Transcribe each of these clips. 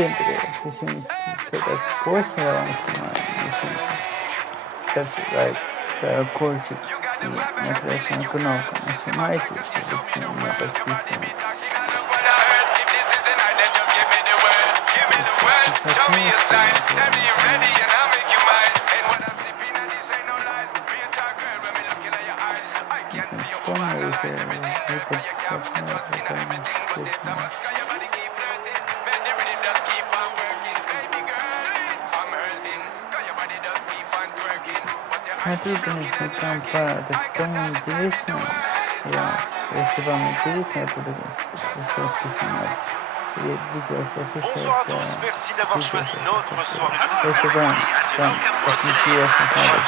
sempre si sono posti eravamo stati corci di motivazione economica, mai ci sono una partita. Show me a sign, tell me you're ready and I'll make you mine. Ain't what I'm sipping and this ain't no lies. Real talk girl, when me looking at your eyes, I can see your woman lies. Everything girl, and your cap with the touch skin and everything. But it's a must, cause your body keep flirting. Man, the rhythm just keep on working. Baby girl, I'm hurting, cause your body just keep on twerking. But your eyes keep looking at me like I got all the time in the world. Если вам интересно, я буду снимать. Bonsoir à tous, merci d'avoir choisi notre soirée de football. Если вам так интересно смотреть,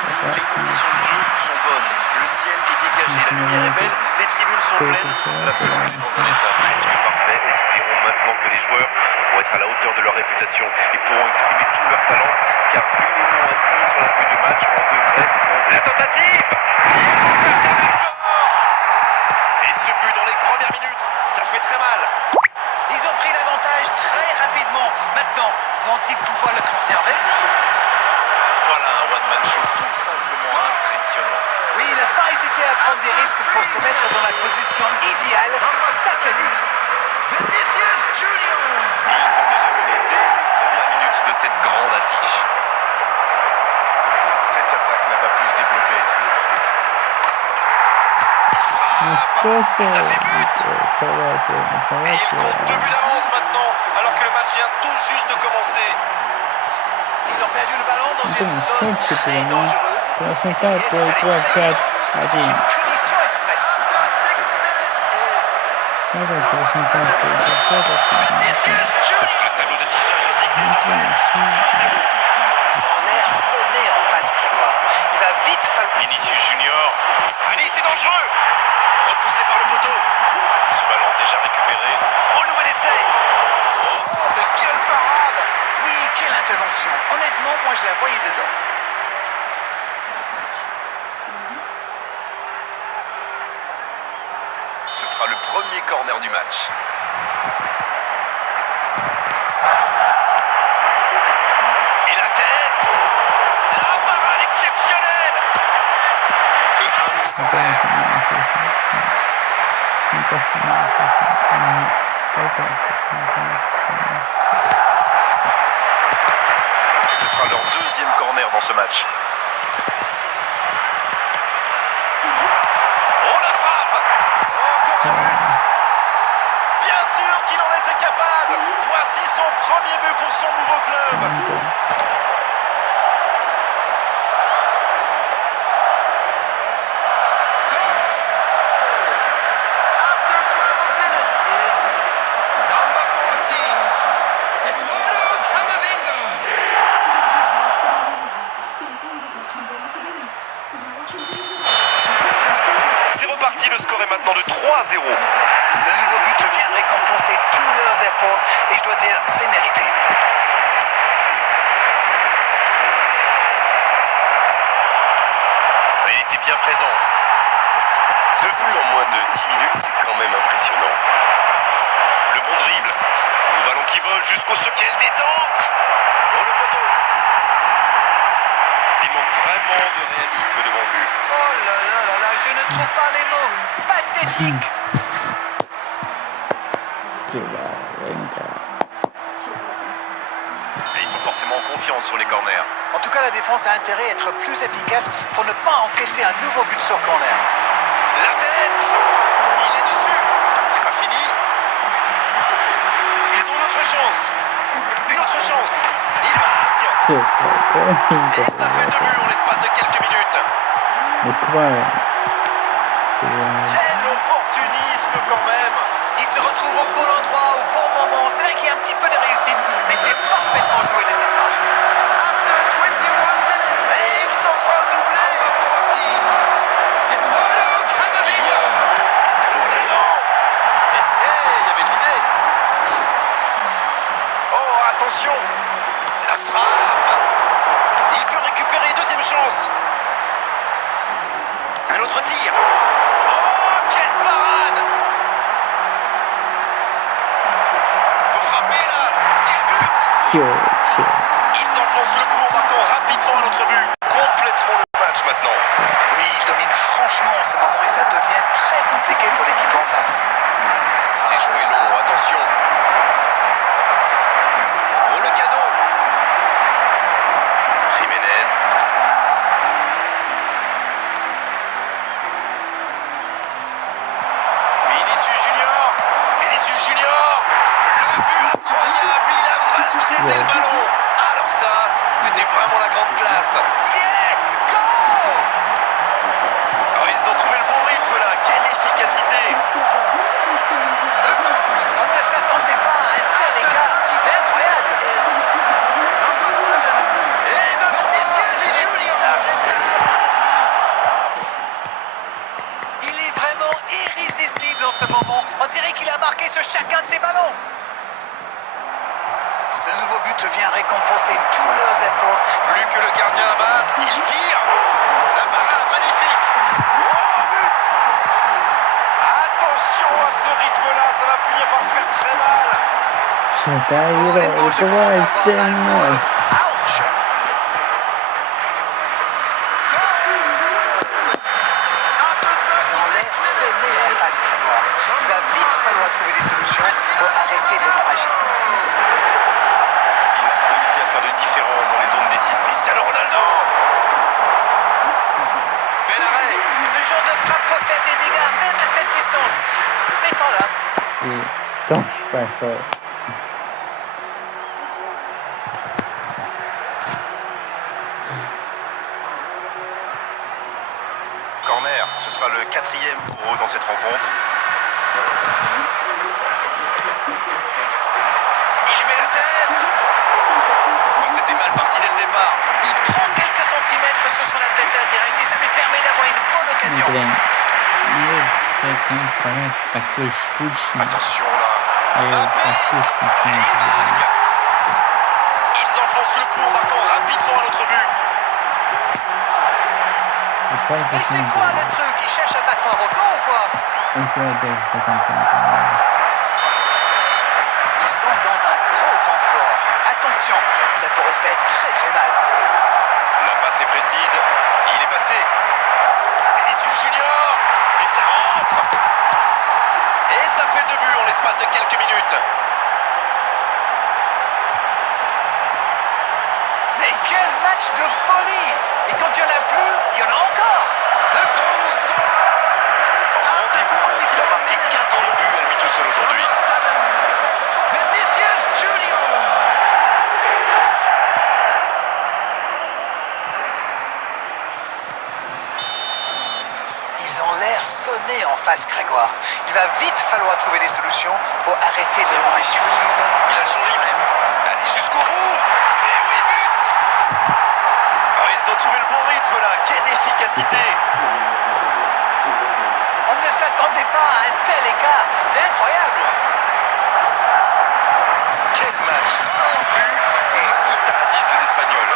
Les conditions de jeu sont bonnes, le ciel est dégagé, la lumière est belle, les tribunes sont pleines, la pelouse est dans un état presque parfait. Espérons maintenant que les joueurs vont être à la hauteur de leur réputation et pourront exprimer tout leur talent, car vu les noms alignés sur la feuille de match, on devrait... La tentative! Et ce but dans les premières minutes, ça fait très mal. Ils ont pris l'avantage très rapidement. Maintenant, vont-ils pouvoir le conserver? Voilà un one-man show tout simplement impressionnant. Oui, il n'a pas hésité à prendre des risques pour se mettre dans la position idéale. Ça fait but. Ils sont déjà menés dès les premières minutes de cette grande affiche. Cette attaque n'a pas pu se développer. Ça fait but. Et il compte 2 buts d'avance maintenant, alors que le match vient tout juste de commencer. Ils ont perdu le ballon dans une zone très dangereuse. C'est une punition express. Le tableau d'affichage indique désormais 2-0. Ils ont l'air sonnés en face Grégoire. Il va vite falloir... Vinicius Junior. Allez, c'est dangereux. Repoussé par le poteau. Ce ballon déjà récupéré. Au nouvel essai. Oh, mais quelle parade! Oui, quelle intervention. Honnêtement, moi je la voyais dedans. Ce sera le premier corner du match. Et la tête! La parade exceptionnelle! Ce sera un nouveau Et ce sera leur deuxième corner dans ce match. Oh la frappe! Encore un but! Bien sûr qu'il en était capable! Voici son premier but pour son nouveau club! C'est reparti, le score est maintenant de 3-0. Ce nouveau but vient récompenser tous leurs efforts et je dois dire, c'est mérité. Il était bien présent. 2 buts en moins de 10 minutes, c'est quand même impressionnant. Le bon dribble. Le ballon qui vole jusqu'au quelle détente. Oh le poteau. Il manque vraiment de réalisme devant le but. Oh là là là là, je ne trouve pas les mots. Pathétique. Et ils sont forcément en confiance sur les corners. En tout cas, la défense a intérêt à être plus efficace pour ne pas encaisser un nouveau but sur corner. La tête! Il est dessus! C'est pas fini! Ils ont une autre chance! Une autre chance! Ils marquent! Et ça fait 2 buts en l'espace de quelques minutes! Quel opportunisme quand même! Il se retrouve au bon endroit, au bon moment. C'est vrai qu'il y a un petit peu de réussite, mais c'est parfaitement joué de sa part. Et il s'en fera un doublé! Il y avait de l'idée! Oh, attention! La frappe! Il peut récupérer, deuxième chance! Un autre tir! Oh, quelle parade! frappé là. Quel but! Ils enfoncent le clou en marquant rapidement un autre but. Complètement le match maintenant. Oui, il domine franchement en ce moment et ça devient très compliqué pour l'équipe en face. C'est joué long, attention. Oh le cadeau. Jiménez. Vinicius Junior. Vinicius Junior. Le but incroyable, il a mal jeté le ballon. Alors ça, c'était vraiment la grande classe. Yes, go! Alors ils ont trouvé le bon rythme là, quelle efficacité! On ne s'attendait pas à un tel écart. C'est incroyable. Et de 3, il est inarrêtable aujourd'hui! Il est vraiment irrésistible en ce moment. On dirait qu'il a marqué sur chacun de ses ballons. Ce nouveau but vient récompenser tous leurs efforts. Plus que le gardien à battre, il tire! La parade magnifique! Oh, but! Attention à ce rythme-là, ça va finir par le faire très mal! Honnêtement, je commence à avoir mal pour eux. Ouch! Ils ont l'air scellés en face Grégoire. Il va vite falloir trouver des solutions pour arrêter l'hémorragie. Il n'a pas réussi à faire de différence dans les zones décisives. Cristiano Ronaldo! Bel arrêt! Ce genre de frappe peut faire des dégâts même à cette distance. Mais pas là. Corner, ce sera le 4e pour eux dans cette rencontre. Il met la tête! Oh, c'était mal parti dès le départ. Il prend quelques centimètres sur son adversaire direct et ça lui permet d'avoir une bonne occasion. Attention là. Mbappé! Et il marque! Ils enfoncent le clou en marquant rapidement un autre but. Et c'est quoi le truc? Il cherche à battre un record ou quoi? Ils sont dans un gros temps fort. Attention, ça pourrait faire très très mal. La passe est précise. Il est passé. Vinicius Junior. Et ça rentre. Et ça fait 2 buts en l'espace de quelques minutes. Mais quel match de folie! Et quand il n'y en a plus, il y en a encore! Rendez-vous compte, il a marqué 4 buts à lui tout seul aujourd'hui. Ils ont l'air sonnés en face, Grégoire. Il va vite falloir trouver des solutions pour arrêter l'hémorragie. Il a le champ libre. Allez jusqu'au bout. Et oui, but. Alors, ils ont trouvé le bon rythme là. Quelle efficacité. On ne s'attendait pas à un tel écart. C'est incroyable. Quel match. 5 buts. Manita, disent les Espagnols.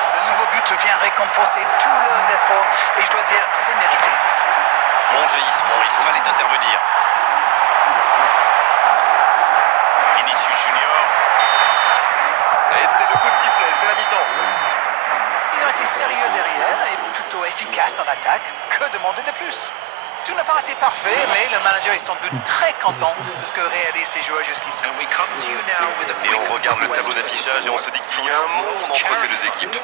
Ce nouveau but vient récompenser tous leurs efforts et je dois dire, c'est mérité. Bon jaillissement, il fallait intervenir. Vinicius Junior. Et c'est le coup de sifflet, c'est la mi-temps. Ils ont été sérieux derrière et plutôt efficaces en attaque. Que demander de plus? Tout n'a pas été parfait, mais le manager est sans doute très content de ce que réalisent ses joueurs jusqu'ici. Et on regarde le tableau d'affichage et on se dit qu'il y a un monde entre ces deux équipes.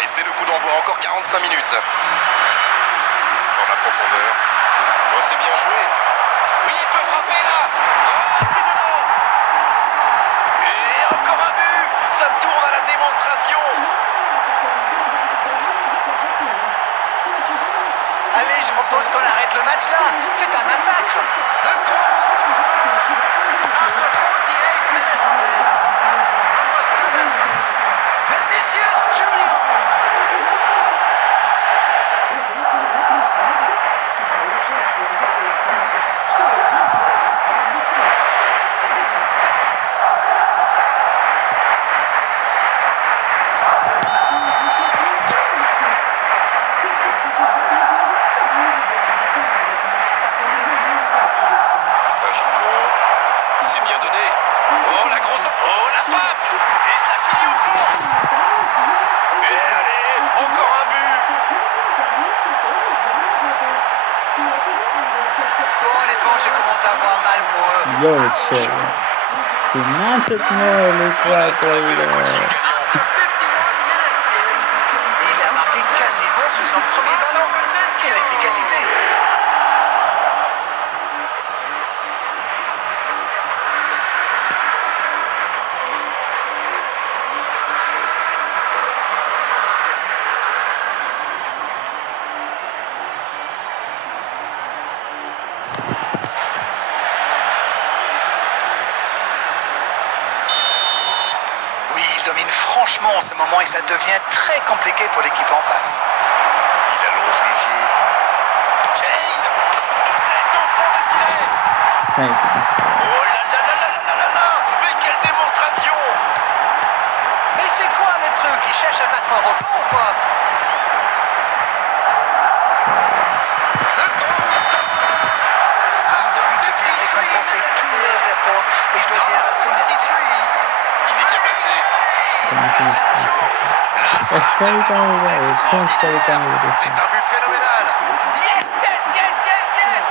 Et c'est le coup d'envoi, encore 45 minutes. Dans la profondeur. Oh, c'est bien joué. Oui, il peut frapper là. Oh, c'est dedans. Et encore un but. Ça tourne à la démonstration. Allez, je propose qu'on arrête le match là. C'est un massacre. Ça joue long. C'est bien donné. Oh, la grosse... Oh, la frappe. Et ça finit au fond. Et allez, encore un but. Bon, honnêtement, j'ai commencé à avoir mal pour eux. Yo, Ouch. chill. 15 Il a marqué quasiment sur son premier ballon. Quelle efficacité! Oui, il domine franchement en ce moment et ça devient très compliqué pour l'équipe en face. Il allonge le jeu. Kane. C'est au fond des filets. Oh là là là là là là là. Mais quelle démonstration. Mais c'est quoi le truc? Il cherche à battre un record ou quoi? Ce nouveau but vient récompenser tous leurs efforts et je dois dire, c'est mérité. Il est bien placé. Asensio. La frappe est extraordinaire. C'est un but phénoménal. Yes, yes, yes, yes, yes!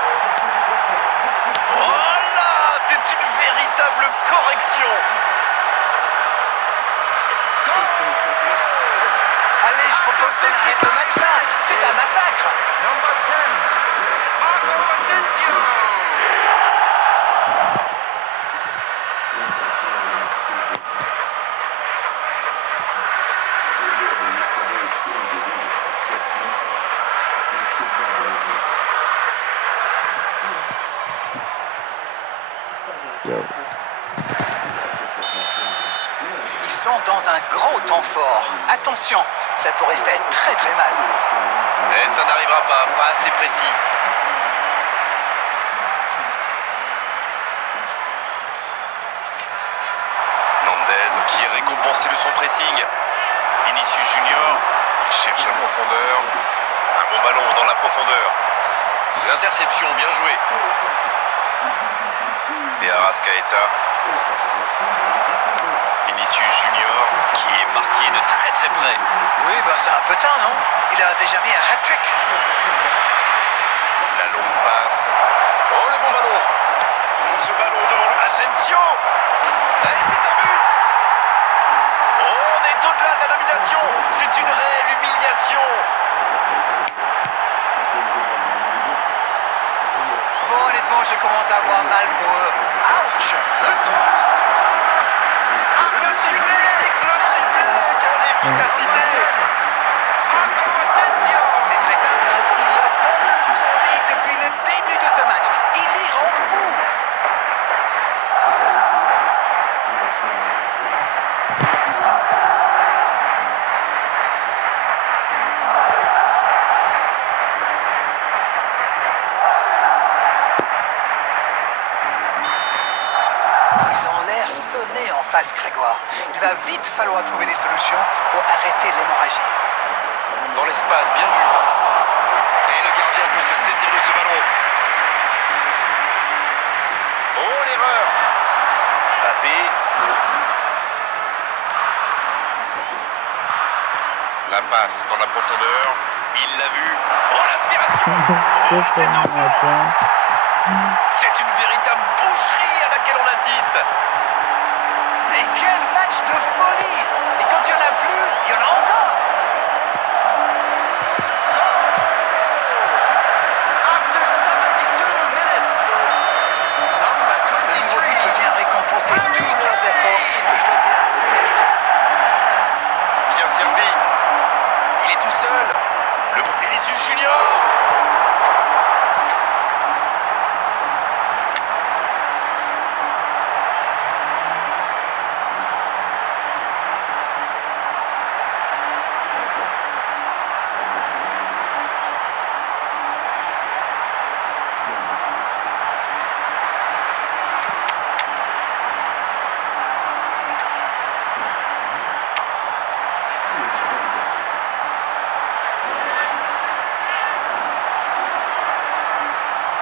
Oh là, c'est une véritable correction. Allez, je propose qu'on arrête le match là. C'est un massacre. Yo. Ils sont dans un gros temps fort. Attention, ça pourrait faire très très mal. Et ça n'arrivera pas assez précis. Nandez qui est récompensé de son pressing. Vinicius Junior, il cherche la profondeur. Un bon ballon dans la profondeur. L'interception, bien jouée. De Arrascaeta. Vinicius Junior qui est marqué de très très près. Oui, ben c'est un peu tard, non? Il a déjà mis un hat-trick. La longue passe. Oh, le bon ballon. Et ce ballon devant le Asensio. Et c'est un but. Oh, on est au-delà de la domination. C'est une réelle humiliation. Bon, honnêtement, je commence à avoir mal pour eux. Ouch! Le triplé, quelle efficacité. C'est très simple, hein? Il le donne tourné depuis le début de ce match. Il les rend fous. Ils ont l'air sonnés en face, Grégoire. Il va vite falloir trouver des solutions pour arrêter l'hémorragie. Dans l'espace, bien vu. Et le gardien peut se saisir de ce ballon. Oh, l'erreur. Mbappé. La passe dans la profondeur. Il l'a vu. Oh, l'aspiration. Oh, c'est au fond. C'est une véritable boucherie à laquelle on assiste. Et quel match de folie! Et quand il n'y en a plus, il y en a encore! Ce nouveau but vient récompenser tous leurs efforts. Et je dois dire, c'est mérité. Bien servi. Il est tout seul. Le Vinicius Junior.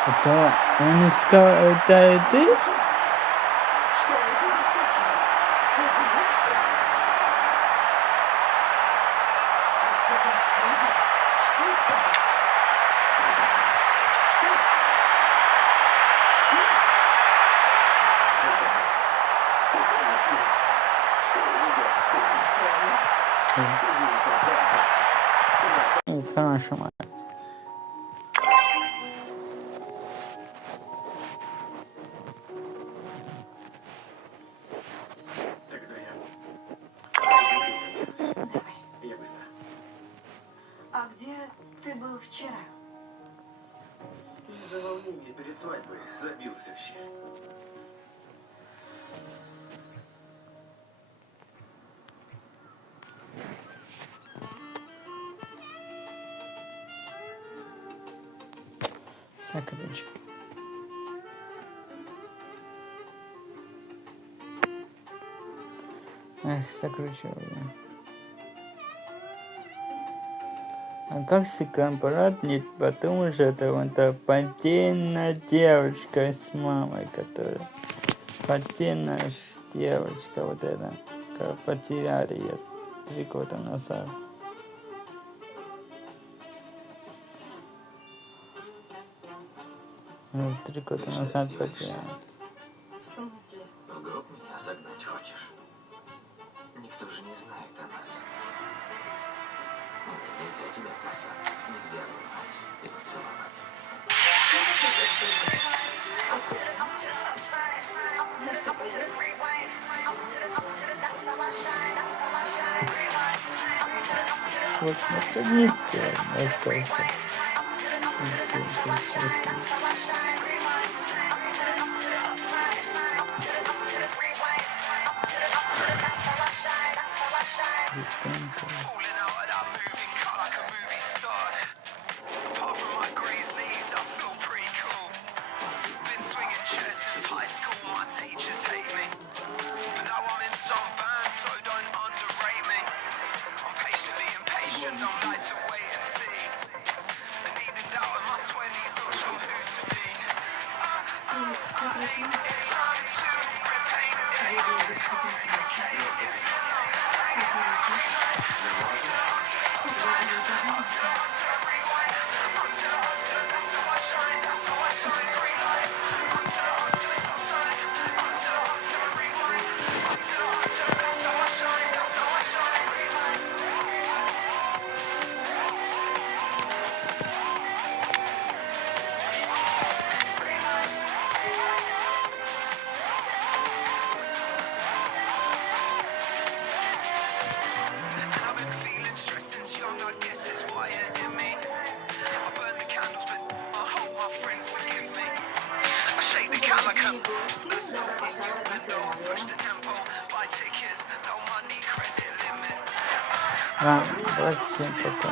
Это он искал это здесь? Что у тебя случилось? Ты злишься? Кто тебя в чем дело? Что с тобой? Что? Что? Ты помнишь меня? Что я видел в Это наша мать. Я быстро. А где ты был вчера? Из-за волнения перед свадьбой забился в щель. Сокровище. Эх, сокровище. А как секомпаратнить, потом уже это вот та потенная девочка с мамой, которая потенная девочка вот эта, которую потеряли ее 3 года назад. Ну, 3 года назад потеряли. В смысле? В гроб меня загнать хочешь? Никто же не знает о нас. Мне нельзя тебя касаться, нельзя обнимать или целовать. За что пойдешь? Вот, наконец-то, остался. Ладно, давайте всем пока.